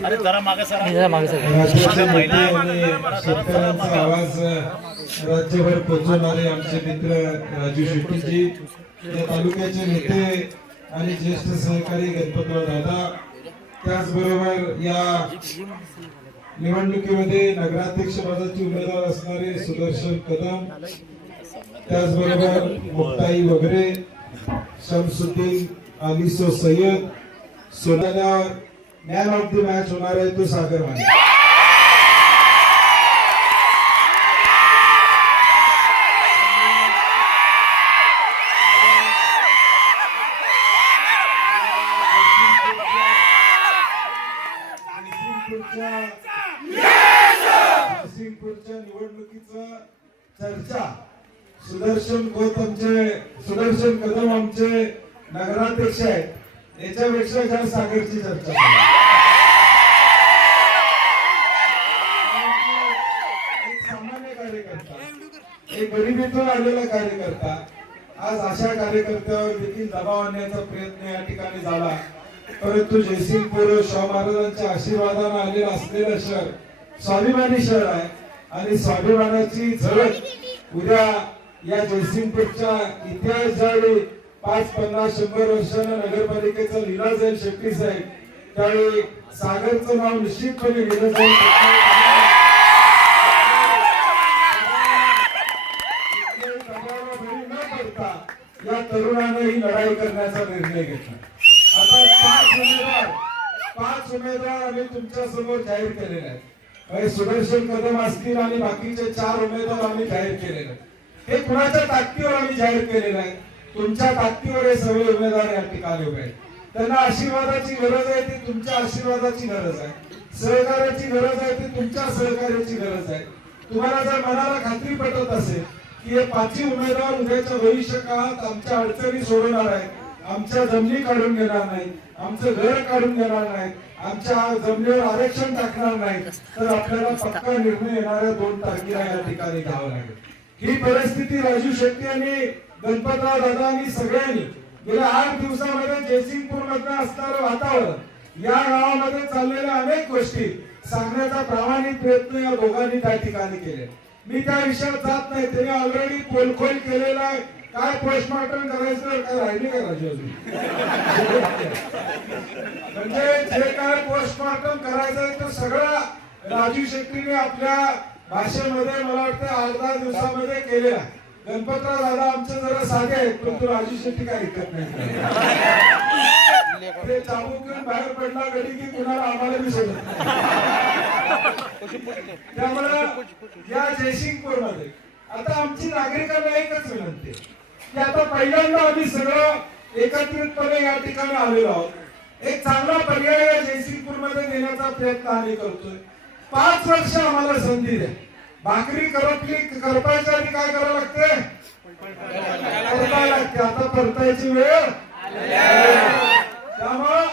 शेतकऱ्यांचा आवाज राज्यभर पोहोचवणारे आमचे मित्र राजू शेट्टीजी, या तालुक्याचे नेते आणि ज्येष्ठ सहकारी गणपतराव दादा, त्याचबरोबर या निवडणुकीमध्ये नगराध्यक्ष पदाचे उमेदवार असणारे सुदर्शन कदम, त्याचबरोबर मुक्ताई वगैरे, शमसुद्दीन अलिसो सय्यद, सोनाल्यावर मॅन ऑफ द मॅच होणार आहे तो सागर माने. सिंगपूरच्या निवडणुकीचं चर्चा सुदर्शन कदम आमचे नगराध्यक्ष आहेत, याच्यापेक्षा जास्त सागरची चर्चा. एक सामान्य कार्यकर्ता, एक गरिबीतून आलेला कार्यकर्ता, आज अशा कार्यकर्त्यावर देखील दबाव आणण्याचा प्रयत्न या ठिकाणी झाला. परंतु जयसिंगपूर शाहू महाराजांच्या आशीर्वादाने आलेलं असलेलं शहर स्वाभिमानी शहर आहे आणि स्वाभिमानाची झलक उद्या या जयसिंगपूरच्या इतिहास ज्यावेळी 5, 50, 100 वर्षांना नगरपालिकेचा लिहिला जाईल शेट्टी साहेब, त्यावेळी सागरचं नाव निश्चितपणे लिहिलं जाईल. न करता या तरुणानं ही लढाई करण्याचा निर्णय घेतला. आता 5 उमेदवार आम्ही तुमच्या समोर जाहीर केलेले आहेत. सुदर्शन कदम असतील आणि बाकीचे 4 उमेदवार आम्ही जाहीर केलेले आहेत. हे कुणाच्या ताकदीवर आम्ही जाहीर केलेलं आहे? तुमच्या ताकदीवर हे सगळे उमेदवार या ठिकाणी उभे आहेत. त्यांना आशीर्वादाची गरज आहे, ती तुमच्या आशीर्वादाची गरज आहे. सहकार्याची गरज आहे, ती तुमच्या सहकार्याची गरज आहे. तुम्हाला जर मनाला खात्री पटत असेल की हे 5 उमेदवार उद्याच्या भविष्य काळात आमच्या अडचणी सोडवणार आहेत, आमच्या जमिनी काढून घेणार नाही, आमचं घर काढून घेणार नाही, आमच्या जमिनीवर आरक्षण टाकणार नाही, तर आपल्याला पक्का निर्णय येणाऱ्या 2 तारखेला या ठिकाणी घ्यावा लागेल. ही परिस्थिती राजू शेट्टी आणि गणपतराव दादा आणि सगळ्यांनी गेल्या 8 दिवसामध्ये जयसिंगपूर मध्ये असणारं वातावरण, या गावामध्ये चाललेल्या अनेक गोष्टी सांगण्याचा प्रामाणिक प्रयत्न या दोघांनी त्या ठिकाणी केले. मी त्या विषयात जात नाही, त्यांनी ऑलरेडी पोलखोल केलेला आहे. काय पोस्टमॉर्टम करायचं काय राहिले का राजू अजून? म्हणजे जे काय पोस्टमॉर्टम करायचंय ते सगळं राजू शेट्टीने आपल्या भाषेमध्ये मला वाटतं 8-10 दिवसामध्ये केलेला. गणपतराव दादा आमचे जरा साधे आहेत, परंतु राजू शेट्टी काय ऐकत नाही. ते चाबूक घेऊन बाहेर पडला घडी की कुणाला आम्हाला बी सोडत. त्यामुळे या जयसिंगपूर मध्ये आता आमची नागरिकांना एकच विनंती की आता पहिल्यांदा आम्ही सगळं एकत्रितपणे या ठिकाणी आलेलो आहोत. एक चांगला पर्याय या जयसिंगपूर मध्ये देण्याचा प्रयत्न आम्ही करतोय. 5 वर्ष आम्हाला संधी द्या. भाकरी करपायच्या आधी काय करावं लागते? परतायला लागते. आता परतायची वेळ. त्यामुळं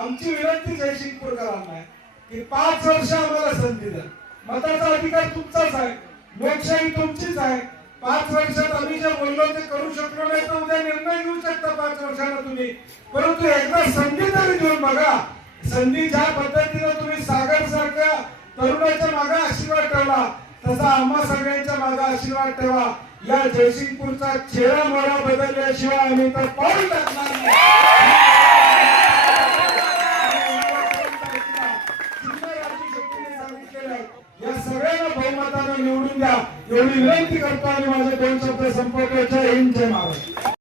आमची विनंती जयसिंगपूरकरांना आहे की 5 वर्ष आम्हाला संधी द्या. मताचा अधिकार तुमचाच आहे, लोकशाही तुमचीच आहे. 5 वर्षात आम्ही जे बोललो ते करू शकलो नाही तर उद्या निर्णय घेऊ शकता 5 वर्षांना तुम्ही. परंतु एकदा संधी तरी देऊन बघा. संधी ज्या पद्धतीने तुम्ही सागर सारख्या तरुणाच्या मागे आशीर्वाद ठेवला, तसा आम्हा सगळ्यांच्या मागे आशीर्वाद ठेवा. या जयसिंगपूरचा चेहरा मोहरा बदलल्याशिवाय आम्ही तर पाऊल टाकणार नाही. या सगळ्यांना बहुमताने निवडून द्या एवढी विनंती करतो आणि माझे 2 शब्द संपवतो. जय हिंद, जय महाराष्ट्र.